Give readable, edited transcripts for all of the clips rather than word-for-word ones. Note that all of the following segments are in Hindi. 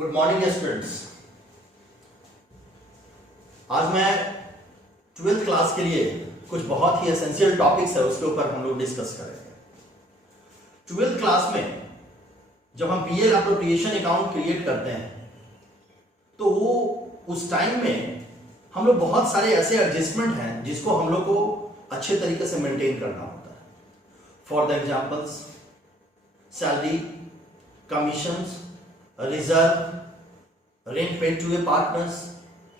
Good morning students. आज मैं 12th क्लास के लिए कुछ बहुत ही एसेंशियल टॉपिक्स है उसके ऊपर हम लोग डिस्कस करेंगे। 12th क्लास में जब हम पीएल एप्रोप्रिएशन अकाउंट क्रिएट करते हैं तो वो उस टाइम में हम लोग बहुत सारे ऐसे एडजस्टमेंट हैं जिसको हम लोग को अच्छे तरीके से मेंटेन करना होता है। For the examples salary, commissions, reserve, rent paid to a partners.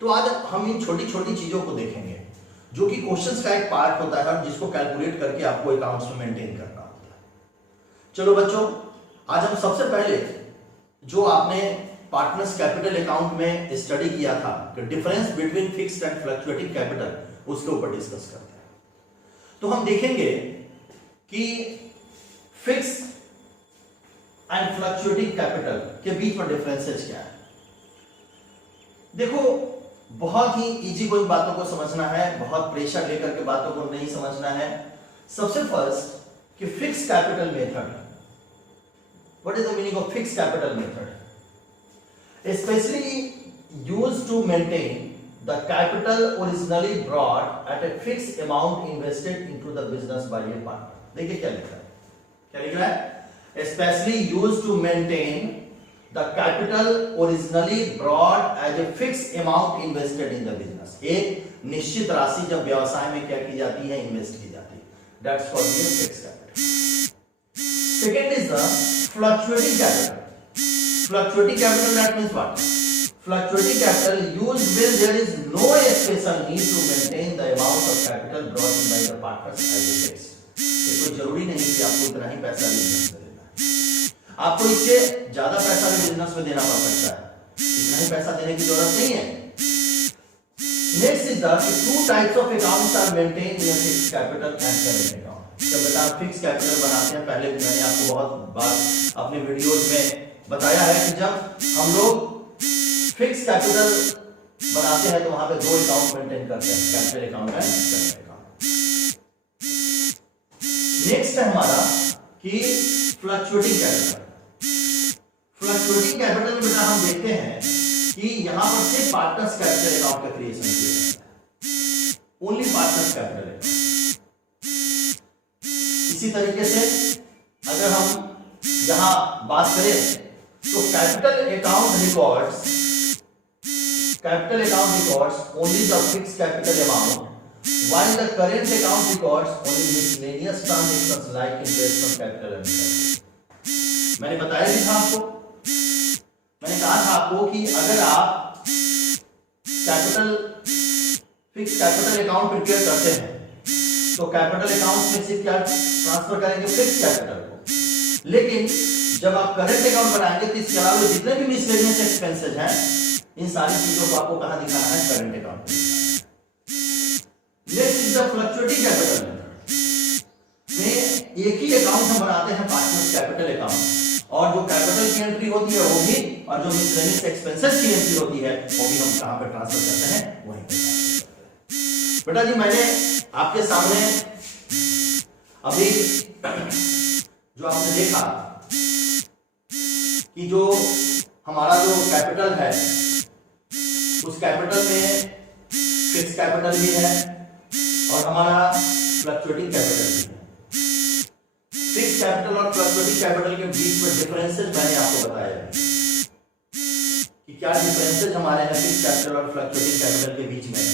तो आज हम इन छोटी छोटी चीजों को देखेंगे जो कि क्वेश्चंस का एक पार्ट होता है और जिसको कैलकुलेट करके आपको अकाउंट्स में मेंटेन करना होता है। चलो बच्चों, आज हम सबसे पहले जो आपने पार्टनर्स कैपिटल अकाउंट में स्टडी किया था कि difference between fixed and fluctuating capital, उसके ऊपर डिस्कस करते हैं। तो हम देखेंगे कि फिक्स्ड एंड फ्लक्चुएटिंग कैपिटल के बीच में डिफरेंसेस क्या है। देखो, बहुत ही इजी गोइंग बातों को समझना है, बहुत प्रेशर लेकर के बातों को नहीं समझना है। सबसे फर्स्ट कि fixed capital method, what is the meaning of fixed capital method? Specially used to maintain the capital originally brought at a fixed amount invested into the business by a partner। देखिए क्या लिखा है, क्या लिख रहा है? Especially used to maintain the capital originally brought as a fixed amount invested in the business। एक निश्चित राशि जब व्यवसाय में क्या की जाती है, इन्वेस्ट की जाती है, that's called the fixed capital। Second is the fluctuating capital। Fluctuating capital, that means what? Fluctuating capital used when there is no special need to maintain the amount of capital brought in by the partners as a fixed। ये कोई जरूरी नहीं कि आपको इतना ही पैसा बिजनेस में देना है, आपको इससे ज्यादा पैसा भी बिजनेस में देना पड़ सकता है, इतना ही पैसा देने की जरूरत नहीं है। Next is the two types of accounts are maintained in a fixed capital and current account। जब बेटा आप फिक्स कैपिटल बनाते हैं, पहले भी मैंने आपको बहुत बार अपने वीडियोस में बताया है कि जब हम लोग फिक्स कैपिटल बनाते हैं तो वहां पे दो अकाउंट मेंटेन करते हैं, capital account and current account. Next है हमारा कि फ्लक्चुएटिंग कैपिटल। फ्लक्चुएटिंग कैपिटल में बेटा हम देखते हैं कि यहां पर सिर्फ पार्टनर्स कैपिटल अकाउंट का क्रिएशन किया जाता है, ओनली पार्टनर्स कैपिटल अकाउंट। इसी तरीके से अगर हम यहां बात करें तो capital account records only the fixed capital amount while the current account records only miscellaneous transactions like interest on capital and interest। मैंने बताया भी था आपको, मैंने कहा था आपको कि अगर आप capital fix capital account prepare करते हैं तो कैपिटल अकाउंट में से क्या ट्रांसफर करेंगे, फिक्स कैपिटल को। लेकिन जब आप करंट अकाउंट बनाएंगे तो इसके अलावा जितने भी मिसलेनियस एक्सपेंसेस हैं, इन सारी चीजों को आपको कहां दिखाना है, करंट अकाउंट में। Next is the fluctuating capital में एक ही अकाउंट हम बनाते हैं, पार्टनर्स कैपिटल अकाउंट, और जो कैपिटल की एंट्री होती है वो भी, और जो मिसलेनियस एक्सपेंसेस की एंट्री होती है वो भी हम कहां पर ट्रांसफर करते हैं, वहीं पे। बेटा जी, मैंने आपके सामने अभी जो आपने देखा कि जो हमारा जो कैपिटल है उस कैपिटल में फिक्स कैपिटल भी है और हमारा फ्लक्चुएटिंग कैपिटल भी है। फिक्स कैपिटल और फ्लक्चुएटिंग कैपिटल के बीच में डिफरेंसेस मैंने आपको बताया है कि क्या डिफरेंसेस हमारे हैं फिक्स कैपिटल और फ्लक्चुएटिंग कैपिटल के बीच में,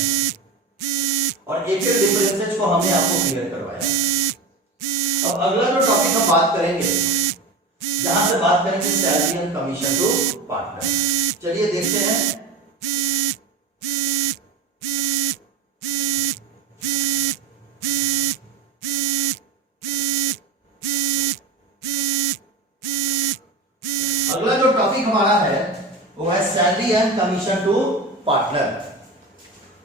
और एक एक डिफरेंसेस को हमने आपको क्लियर करवाया। अब अगला जो टॉपिक हम बात करेंगे, जहां से बात करेंगे salary and commission to partner. चलिए देखते हैं। अगला जो टॉपिक हमारा है वो है salary and commission to partner.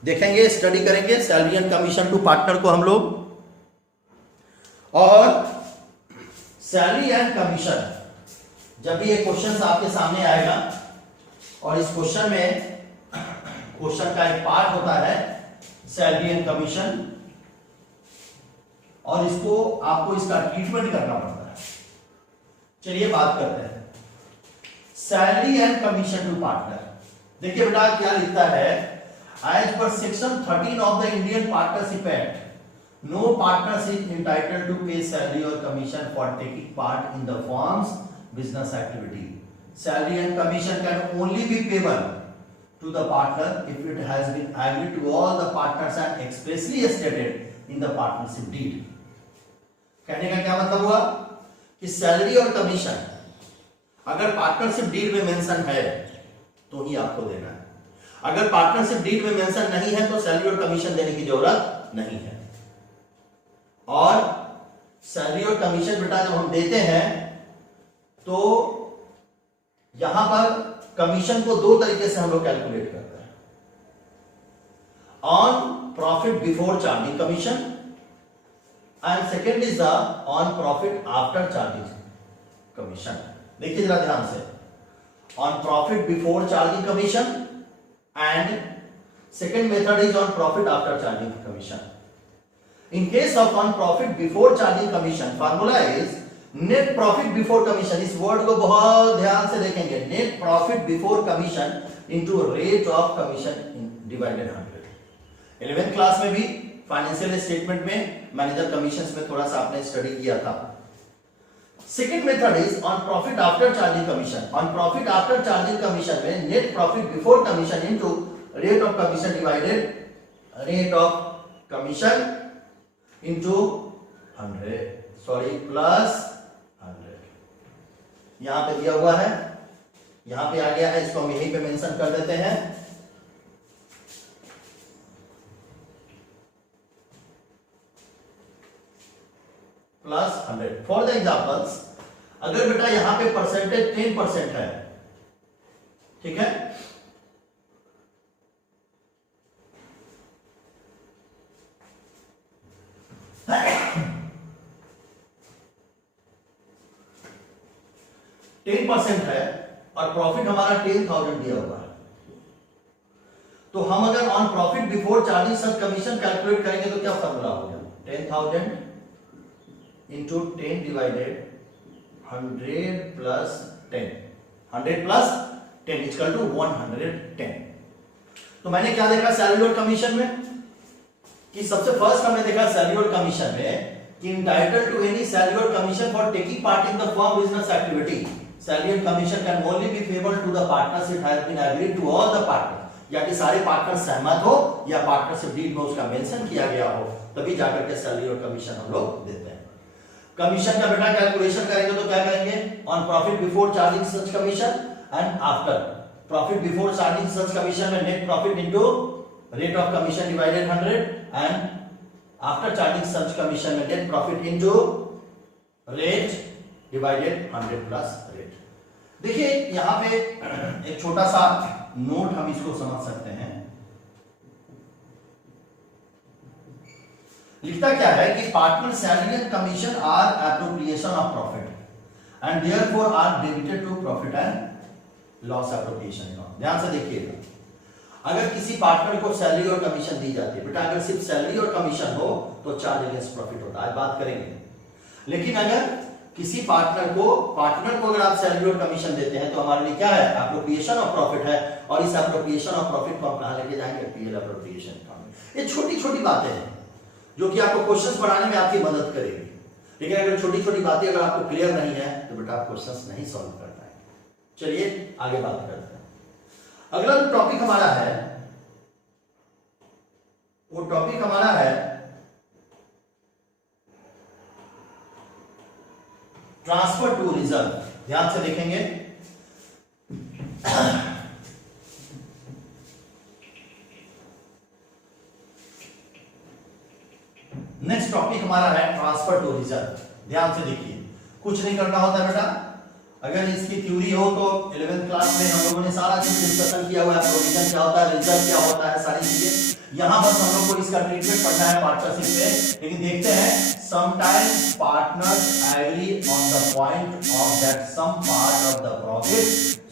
देखेंगे, स्टडी करेंगे salary and commission to partner को हम लोग। और सैलरी एंड कमीशन, जब भी ये क्वेश्चन आपके सामने आएगा और इस क्वेश्चन में क्वेश्चन का एक पार्ट होता है सैलरी एंड कमीशन, और इसको आपको इसका ट्रीटमेंट करना पड़ता है। चलिए बात करते हैं। Salary and commission to partner. देखिए बेटा क्या लिखता है, as per section 13 of the Indian partnership act, no partners is entitled to pay salary or commission for taking part in the firm's business activity. Salary and commission can only be payable to the partner if it has been agreed to all the partners and expressly stated in the partnership deed. कहने का क्या मतलब हुआ कि सैलरी और कमीशन अगर पार्टनरशिप डीड में मेंशन है तो ही आपको देना है, अगर पार्टनरशिप डीड में मेंशन नहीं है तो सैलरी और कमीशन देने की जरूरत नहीं है। और सैलरी और कमीशन बेटा जब हम देते हैं तो यहां पर कमीशन को दो तरीके से हम लोग कैलकुलेट करते हैं, on profit before charging commission and second is the on profit after charging commission. देखिए जरा ध्यान से, on profit before charging commission and second method is on profit after charging commission. In case of on profit before charging commission, formula is net profit before commission। इस वर्ड को बहुत ध्यान से देखेंगे, net profit before commission into rate of commission divided 100। 11th class में भी फाइनेंशियल स्टेटमेंट में मैनेजर कमीशंस में थोड़ा सा आपने स्टडी किया था। Second method is on profit after charging commission. On profit after charging commission में net profit before commission into rate of commission divided rate of commission into 100, sorry plus 100। यहां पे दिया हुआ है, यहां पे आ गया है, इसको हम यहीं पे मेंशन कर देते हैं। प्लस 100। फॉर द एग्जांपल्स, अगर बेटा यहां पे परसेंटेज 10% है, ठीक है, है और प्रॉफिट हमारा 10,000 दिया हुआ है, तो हम अगर on profit before charging such commission calculate करेंगे तो क्या फॉर्मूला होगा, 10,000 into 10 divided 100 plus 10, 100 plus 10 equal to 110। तो मैंने क्या देखा सैलरी और कमीशन में कि सबसे फर्स्ट हमने देखा सैलरी और कमीशन में कि entitled to any salary or commission for taking part in the firm business activity, salary and commission can only be payable to the partners it has been agreed to all the partners, या कि सारे पार्टनर सहमत हो या पार्टनरशिप डीड में उसका मेंशन किया गया हो तभी जाकर के सैलरी और कमीशन हम लोग देते हैं। कमीशन का बेटा कैलकुलेशन करेंगे तो क्या करेंगे, on profit before charging such commission and after profit before charging such commission में net profit into rate of commission divided 100 and after charging such commission में net profit into rate divided 100 plus rate. देखिए यहां पे एक छोटा सा नोट हम इसको समझ सकते हैं। लिखता क्या है कि partner salary and commission are appropriation of profit and therefore are debited to profit and loss appropriation account. ध्यान से देखिएगा, अगर किसी पार्टनर को सैलरी और कमीशन दी जाती है, बेटा अगर सिर्फ सैलरी और कमीशन हो तो चार्ज अगेंस्ट प्रॉफिट होता है, आज बात करेंगे। लेकिन अगर किसी पार्टनर को अगर आप सैलरी और कमीशन देते हैं तो हमारे लिए क्या है, एप्रोप्रिएशन ऑफ प्रॉफिट है, और इस एप्रोप्रिएशन ऑफ प्रॉफिट को हम कहां लेके जाएंगे, पीएल एप्रोप्रिएशन अकाउंट। ये छोटी छोटी बातें हैं जो कि आपको क्वेश्चंस बनाने में आपकी मदद करेगी, लेकिन अगर छोटी छोटी बातें अगर आपको क्लियर नहीं है तो बेटा आप क्वेश्चंस नहीं सॉल्व कर पाएंगे। चलिए आगे बात करते हैं। अगला जो टॉपिक हमारा है वो टॉपिक हमारा है ट्रांसफर टू रिजर्व। ध्यान से देखेंगे, नेक्स्ट टॉपिक हमारा है ट्रांसफर टू रिजर्व। ध्यान से देखिए, कुछ नहीं करना होता बेटा, अगर इसकी थ्योरी हो तो 11th क्लास में हम लोगों ने सारा चीज डिस्कशन किया हुआ है, प्रोविजन क्या होता है, रिजर्व क्या होता है, सारी चीजें। यहां बस हम लोग को इसका ट्रीटमेंट पढ़ना है पार्टनरशिप में। लेकिन देखते हैं, sometimes partners agree on the point of that some part of the profit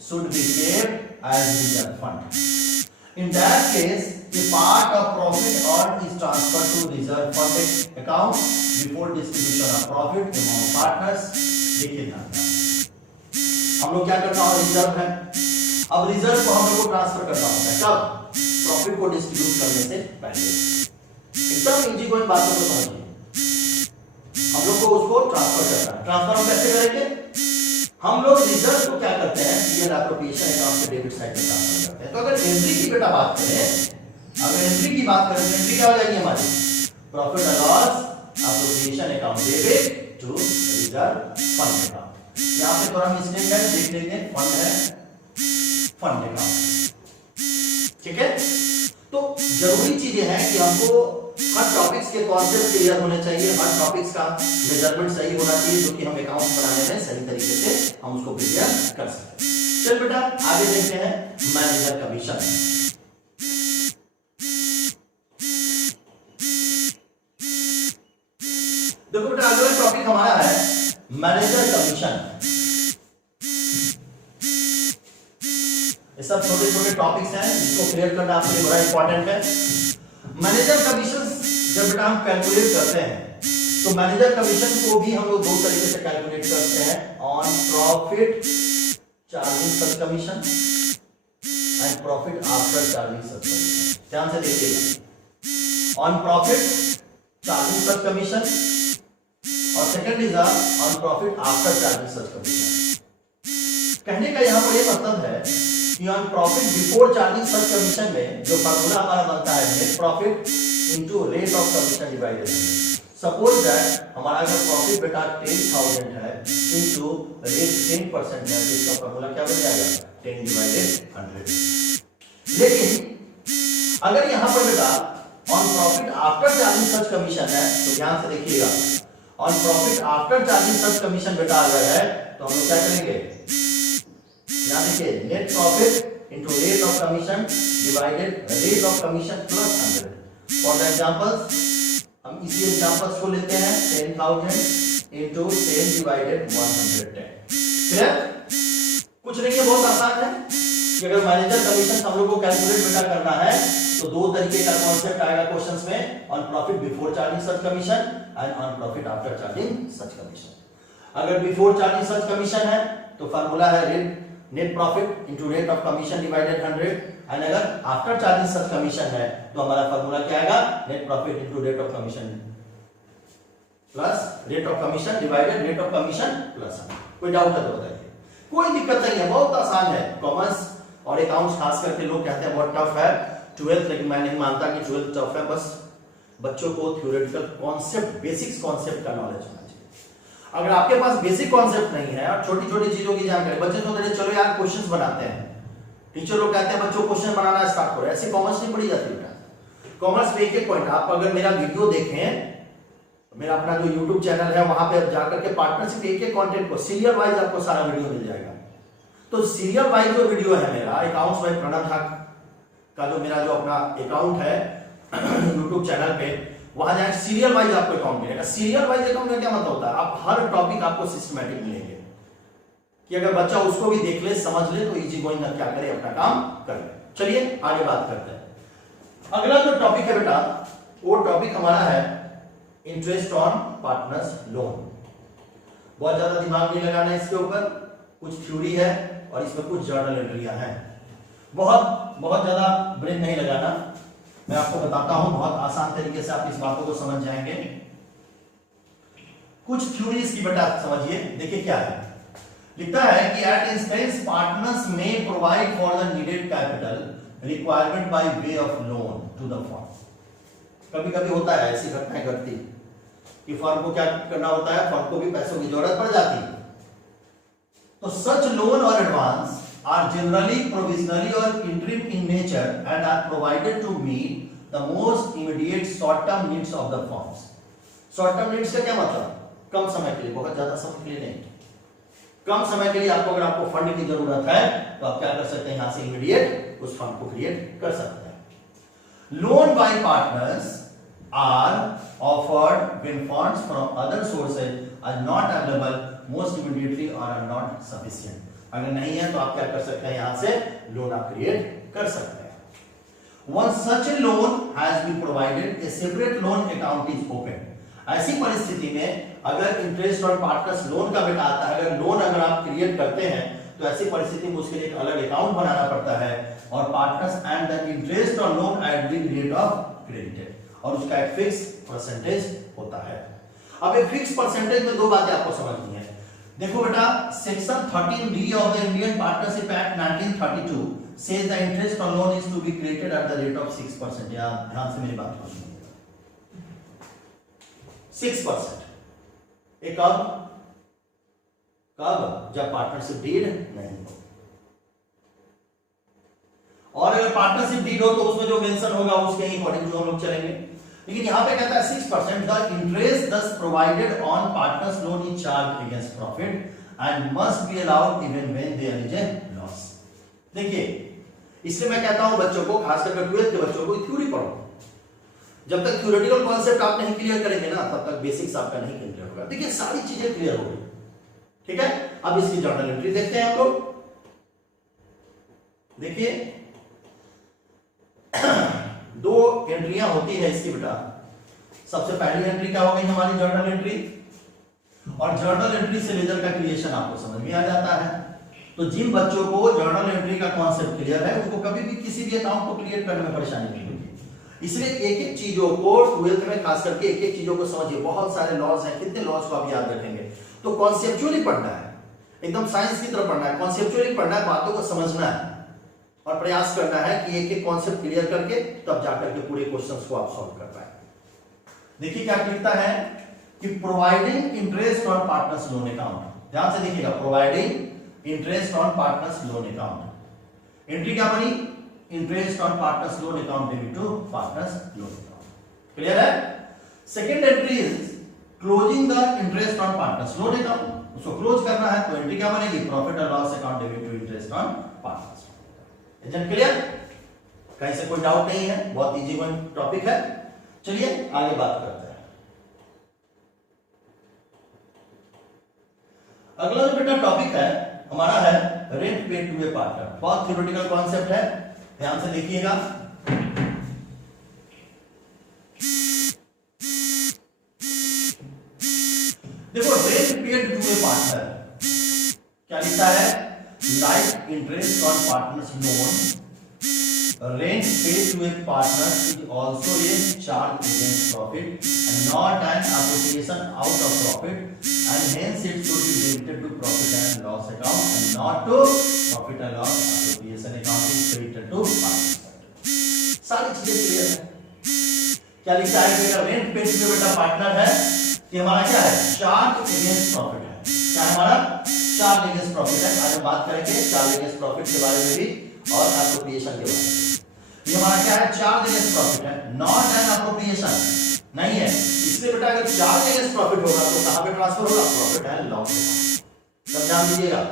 should be kept as reserve fund. In that case the part of profit earned is transferred to reserve fund account before distribution of profit among partners। देखिए ध्यान से हम लोग क्या करना है, रिजर्व है। अब रिजर्व को हम लोग को ट्रांसफर करना होता है कब, प्रॉफिट को डिस्ट्रीब्यूट करने से पहले। एकदम इजी कोई बात को समझिए, हम लोग को उसको ट्रांसफर करना है। ट्रांसफर हम कैसे करेंगे, हम लोग रिजर्व को क्या करते हैं, पीएल एप्रोप्रिएशन अकाउंट से डेबिट साइड में ट्रांसफर करते हैं। तो अगर एंट्री की बेटा बात करें, अगर एंट्री की बात करें तो एंट्री क्या हो जाएगी हमारी, profit and loss appropriation account debit to reserve fund account. यहां पे थोड़ा मिस्टेक है, देख लेंगे, फंड है फंड अकाउंट, ठीक है। तो जरूरी चीजें हैं कि हमको हर टॉपिक्स के कॉन्सेप्ट क्लियर होने चाहिए, हर टॉपिक्स का मेजरमेंट सही होना चाहिए, जो कि हम अकाउंट बनाने में सही तरीके से हम उसको प्रिपेयर कर सकें। चल बेटा आगे देखते हैं मैनेजर कमीशन। देखो बेटा अगला टॉपिक हमारा है मैनेजर कमीशन। ये सब छोटे छोटे टॉपिक्स हैं जिसको क्लियर करना आपके लिए बड़ा इंपॉर्टेंट है। मैनेजर कमीशन जब बेटा हम कैलकुलेट करते हैं तो मैनेजर कमीशन को भी हम लोग दो तरीके से कैलकुलेट करते हैं, on profit charging such commission and profit after charging such commission. ध्यान से देखिएगा, on profit charging such commission और second is on profit after charging such commission. कहने का यहां पर ये मतलब है कि on profit before charging such commission में जो फार्मूला हमारा बनता है net profit into rate of commission divided 100। Suppose that हमारा अगर प्रॉफिट बेटा 10,000 है इनटू रेट 10% है, तो इसका फार्मूला क्या बन जाएगा, 10 डिवाइडेड 100। लेकिन अगर यहां पर बेटा on profit after charging such commission है तो ध्यान से देखिएगा, on profit after charging such commission बेटा अगर है तो हम लोग क्या करेंगे, यहां देखिए net profit into rate of commission divided rate of commission plus 100। For the examples हम इसी एग्जांपल्स को लेते हैं 10,000 इनटू 10 डिवाइडेड 110। क्लियर, कुछ नहीं है, बहुत आसान है कि अगर मैनेजर कमीशन हम लोग को कैलकुलेट बेटा करना है तो दो तरीके का कॉन्सेप्ट आएगा क्वेश्चंस में, on profit before charging such commission and on profit after charging such commission. अगर बिफोर चार्जिंग सच कमीशन है तो फार्मूला है net profit into rate of commission divided 100 and अगर आफ्टर चार्जिंग सच कमीशन है तो हमारा फार्मूला क्या आएगा, net profit into rate of commission plus rate of commission divided rate of commission plus 100। कोई डाउट है तो बताइए, कोई दिक्कत नहीं है, बहुत आसान है। कॉमर्स और अकाउंट्स खास करके लोग कहते हैं बहुत टफ है 12th, लेकिन मैं नहीं मानता कि 12th टफ है, बस बच्चों को थ्योरेटिकल कॉन्सेप्ट बेसिक्स कॉन्सेप्ट का नॉलेज होना चाहिए। अगर आपके पास बेसिक कॉन्सेप्ट नहीं है और छोटी छोटी चीजों की जानकारी, बच्चे तो कहते चलो यार क्वेश्चंस बनाते हैं, टीचर लोग कहते हैं बच्चों क्वेश्चन बनाना स्टार्ट करो, ऐसी कॉमर्स नहीं पढ़ी जाती बेटा। कॉमर्स में एक पॉइंट, आप अगर मेरा वीडियो देखें, मेरा अपना जो YouTube चैनल है वहां पे आप जाकर के पार्टनरशिप एक कंटेंट को सीरियल वाइज आपको सारा वीडियो मिल जाएगा। तो सीरियल वाइज जो वीडियो है मेरा अकाउंट्स बाय प्रणव झा का, जो मेरा जो अपना अकाउंट है YouTube चैनल पे, वहां जाए सीरियल वाइज आपको अकाउंट मिलेगा। सीरियल वाइज अकाउंट का क्या मतलब होता है, आप हर टॉपिक आपको सिस्टमैटिक मिलेंगे कि अगर बच्चा उसको भी देख ले समझ ले तो इजी गोइंग क्या करे, अपना काम कर ले। चलिए आगे बात करते हैं। अगला जो टॉपिक है बेटा वो टॉपिक हमारा है इंटरेस्ट ऑन पार्टनर्स लोन। बहुत ज्यादा दिमाग नहीं लगाना है इसके ऊपर, कुछ थ्योरी है और इसमें कुछ जर्नल एंट्रियां हैं, बहुत ज्यादा ब्रेन नहीं लगाना। मैं आपको बताता हूं, बहुत आसान तरीके से आप इस बातों को समझ जाएंगे। कुछ थ्योरीज की बेटा समझिए, देखिए क्या है, लिखता है कि at instance partners may provide for the needed capital requirement by way of loan to the firm. कभी कभी होता है ऐसी घटनाएं घटती कि फर्म को क्या करना होता है, फर्म को भी पैसों की जरूरत पड़ जाती है। तो सच लोन और एडवांस आर जनरली प्रोविजनली और interim in nature and are provided to meet the most immediate short term needs of the firms. Short term needs का क्या मतलब, कम समय के लिए, बहुत ज्यादा समय के लिए नहीं, कम समय के लिए आपको अगर आपको फंड की जरूरत है तो आप क्या कर सकते हैं, यहां से इमीडिएट उस फंड को क्रिएट कर सकते हैं। Loan by partners are offered when funds from other sources are not available most immediately or are not sufficient। अगर नहीं है तो आप क्या कर सकते हैं, यहां से लोन आप क्रिएट कर सकते हैं। Once such a loan has been provided, a separate loan account is opened। ऐसी परिस्थिति में अगर इंटरेस्ट और पार्टनर्स लोन का बेटा आता है, अगर लोन अगर आप क्रिएट करते हैं तो ऐसी परिस्थिति में उसके लिए एक अलग अकाउंट बनाना पड़ता है और partners and the interest on loan at the rate of credited, और उसका एक फिक्स परसेंटेज होता है। अब एक फिक्स परसेंटेज में दो बातें आपको समझनी है। देखो बेटा, section 13D of the Indian partnership act 1932 says the interest on loan is to be created at the rate of 6%। यार ध्यान से मेरी बात को सुनिए, 6%। एक कब जब पार्टनरशिप डीड नहीं हो, और अगर पार्टनरशिप डीड हो तो उसमें जो मेंशन होगा उसके अकॉर्डिंग जो हम लोग चलेंगे। लेकिन यहां पे कहता है 6% the interest thus provided on partners loan is charge against profit and must be allowed even when there is a loss. देखिए, इसलिए मैं कहता हूं बच्चों को, खास करके 12th के बच्चों को, थ्योरी पढ़ो। जब तक थ्योरेटिकल कॉन्सेप्ट आप नहीं क्लियर करेंगे ना, तब तक बेसिक्स आपका नहीं क्लियर होगा। देखिए, सारी चीजें क्लियर हो गई, ठीक है। अब इसकी जर्नल एंट्री देखते हैं आप लोग। देखिए, दो एंट्रियां होती है इसकी बेटा। सबसे पहली एंट्री क्या हो गई हमारी, जर्नल एंट्री, और जर्नल एंट्री से लेजर का क्रिएशन आपको समझ में आ जाता है। तो जिन बच्चों को जर्नल एंट्री का कॉन्सेप्ट क्लियर है, उनको कभी भी किसी भी अकाउंट को क्रिएट करने में परेशानी नहीं होगी। इसलिए एक एक चीजों को 12th में खास करके एक एक चीजों को समझिए। बहुत सारे लॉज हैं, कितने लॉज को आप याद रखेंगे, तो कॉन्सेप्चुअली पढ़ना है, एकदम साइंस की तरफ पढ़ना है, कॉन्सेप्चुअली पढ़ना है, बातों को समझना है और प्रयास करना है कि एक एक कॉन्सेप्ट क्लियर करके तब जाकर के पूरे क्वेश्चंस को आप सॉल्व कर पाए। देखिए क्या लिखता है कि providing interest on partners loan account. ध्यान से देखिएगा, providing interest on partners loan account. Entry क्या बनी, interest on partners loan account debit to partners loan account. Clear है। Second entry is closing the interest on partners loan account. उसको क्लोज करना है, तो एंट्री क्या बनेगी, profit and loss account debit to interest on partners. Clear, कहीं से कोई डाउट नहीं है, बहुत इजी वन टॉपिक है। चलिए आगे बात करते हैं। अगला जो बेटा टॉपिक है हमारा है rent paid to a partner. बहुत थ्योरेटिकल कॉन्सेप्ट है, ध्यान से देखिएगा। देखो, rent paid to a partner क्या लिखता है, like interest on partner's loan, rent paid to a partner is also a charge against profit and not an appropriation out of profit, and hence it should be debited to profit and loss account and not to profit and loss appropriation account is credited to partner। सारी चीजें क्लियर है। क्या लिखता है कि अगर रेंट पेड टू बेटा पार्टनर है, ये हमारा क्या है, चार्ज अगेंस्ट प्रॉफिट है। क्या है हमारा, चार्ज अगेंस्ट प्रॉफिट है। आज हम बात करेंगे चार्ज अगेंस्ट प्रॉफिट के बारे में भी और एप्रोप्रिएशन के बारे में। ये हमारा क्या है, चार्ज अगेंस्ट प्रॉफिट है, नॉट एन एप्रोप्रिएशन नहीं है। इसलिए बेटा अगर चार्ज अगेंस्ट प्रॉफिट होगा तो कहां पे ट्रांसफर होगा, प्रॉफिट एंड लॉस। सब ध्यान दीजिएगा,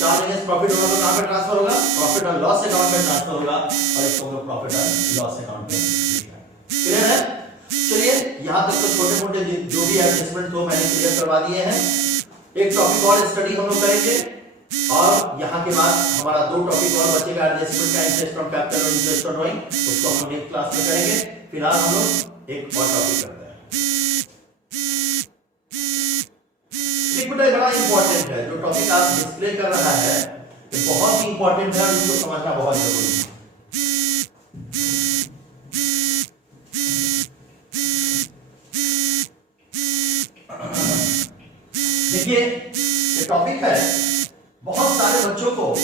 चार्ज अगेंस्ट प्रॉफिट होगा तो कहां पे ट्रांसफर होगा, प्रॉफिट एंड लॉस अकाउंट में ट्रांसफर होगा, और इसको हम प्रॉफिट एंड लॉस अकाउंट में। क्लियर है। चलिए यहां तक तो छोटे मोटे जो भी एडजस्टमेंट को मैंने क्लियर करवा दिए हैं। एक टॉपिक और स्टडी हम लोग करेंगे, और यहाँ के बाद हमारा दो टॉपिक और बचेगा, एडजस्टमेंट का, इंटरेस्ट ऑन कैपिटल और इंटरेस्ट ऑन ड्राइंग। उसको हम नेक्स्ट क्लास में करेंगे। फिलहाल हम लोग एक और टॉपिक करते हैं। बड़ा इंपॉर्टेंट है जो टॉपिक आप डिस्प्ले कर रहा है, ये बहुत ही इंपॉर्टेंट है और इसको समझना बहुत जरूरी है। देखिए ये टॉपिक है, बहुत सारे बच्चों को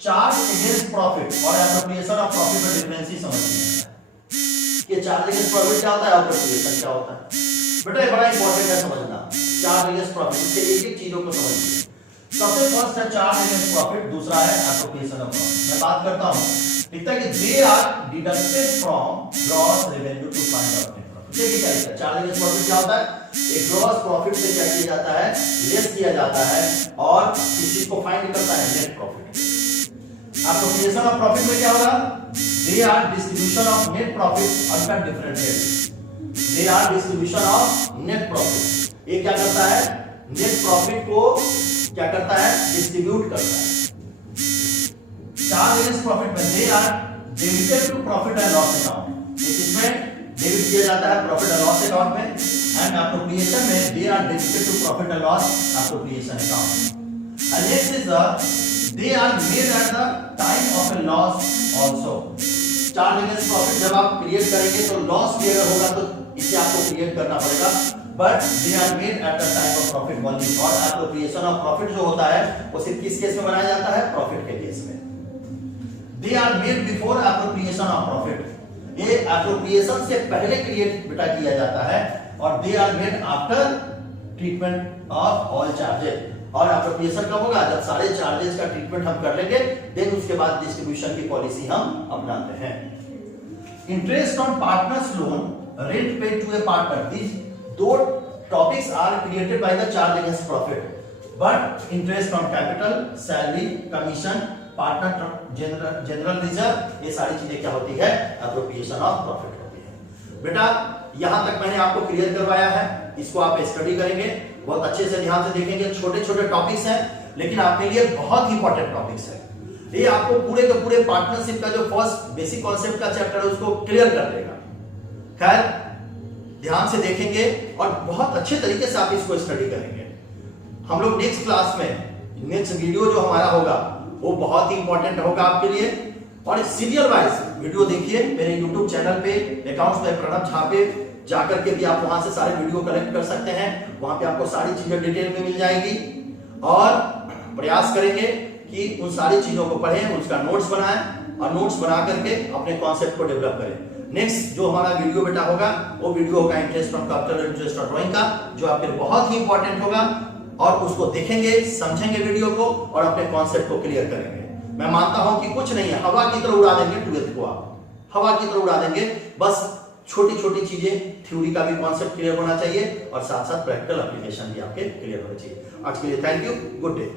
चार्ज अगेंस्ट प्रॉफिट और एप्रोप्रिएशन ऑफ प्रॉफिट में डिफरेंस ही समझ नहीं आता है। ये चार्ज अगेंस्ट प्रॉफिट क्या होता है, एप्रोप्रिएशन क्या होता है। बेटा ये बड़ा इंपॉर्टेंट है समझना, चार्ज अगेंस्ट प्रॉफिट, इसके एक एक चीजों को समझिए। सबसे फर्स्ट है चार्ज अगेंस्ट प्रॉफिट, दूसरा है एप्रोप्रिएशन ऑफ प्रॉफिट। मैं बात करता हूं, लिखता है कि they are deducted from gross revenue to find out net profit. देखिए क्या लिखा है, चार्ज अगेंस्ट प्रॉफिट क्या होता है, एक ग्रॉस प्रॉफिट से क्या किया जाता है, लेस किया जाता है और इस चीज को फाइंड करता है net profit. Appropriation of profit में क्या होगा, they are distribution of net profit under different heads. They are distribution of net profit, ये क्या करता है, नेट प्रॉफिट को क्या करता है, डिस्ट्रीब्यूट करता है। चार्ज अगेंस्ट प्रॉफिट में they are debited to profit and loss account, इसमें डेबिट किया जाता है प्रॉफिट एंड लॉस अकाउंट में। एंड एप्रोप्रिएशन में they are debited to profit and loss appropriation account. And next is the they are made at the time of a loss also. Charge against profit जब आप क्रिएट करेंगे तो लॉस भी अगर होगा तो इसे आपको क्रिएट करना पड़ेगा, but they are made at the time of profit only. और एप्रोप्रिएशन ऑफ प्रॉफिट जो होता है वो सिर्फ किस केस में बनाया जाता है? प्रॉफिट के केस में। They are made before appropriation of profit. ये एप्रोप्रिएशन से पहले क्रिएट बेटा किया जाता है, और they are made after treatment of all charges. और एप्रोप्रिएशन कब होगा? जब सारे चार्जेस का ट्रीटमेंट हम कर लेंगे, देन उसके बाद डिस्ट्रीब्यूशन की पॉलिसी हम अपनाते हैं। Interest on partners loan, rent paid to a partner, these दो topics are created by the charge against profit, but interest on capital, salary, commission, partner general reserve, ये सारी चीजें क्या होती है? एप्रोप्रिएशन ऑफ प्रॉफिट होती है। बेटा यहां तक मैंने आपको क्लियर करवाया है, इसको आप स्टडी करेंगे, बहुत अच्छे से ध्यान से देखेंगे। छोटे छोटे टॉपिक्स हैं लेकिन आपके लिए बहुत इंपॉर्टेंट टॉपिक्स है। ये आपको पूरे के पूरे पार्टनरशिप का जो फर्स्ट बेसिक कॉन्सेप्ट का चैप्टर है उसको क्लियर कर देगा। खैर ध्यान से देखेंगे और बहुत अच्छे तरीके से आप इसको स्टडी करेंगे। हम लोग नेक्स्ट क्लास में नेक्स्ट वीडियो जो हमारा होगा वो बहुत ही इंपॉर्टेंट होगा आपके लिए, और सीरियल वाइज वीडियो देखिए मेरे यूट्यूब चैनल पे, अकाउंट्स में प्रणव झा पे जाकर के भी आप वहां से सारे वीडियो कलेक्ट कर सकते हैं। वहां पे आपको सारी चीजें डिटेल में मिल जाएगी, और प्रयास करेंगे कि उन सारी चीजों को पढ़ें, उसका नोट्स बनाएं, और नोट्स बना करके अपने कॉन्सेप्ट को डेवलप करें। नेक्स्ट जो हमारा वीडियो बेटा होगा वो वीडियो होगा interest on capital, interest on drawing का, जो आपके बहुत ही इंपॉर्टेंट होगा, और उसको देखेंगे, समझेंगे वीडियो को, और अपने कॉन्सेप्ट को क्लियर करेंगे। मैं मानता हूं कि कुछ नहीं है, हवा की तरह उड़ा देंगे 12th को, आप हवा की तरह उड़ा देंगे। बस छोटी छोटी चीजें, थ्योरी का भी कॉन्सेप्ट क्लियर होना चाहिए, और साथ साथ प्रैक्टिकल एप्लीकेशन भी आपके क्लियर होना चाहिए। आज के लिए थैंक यू, गुड डे।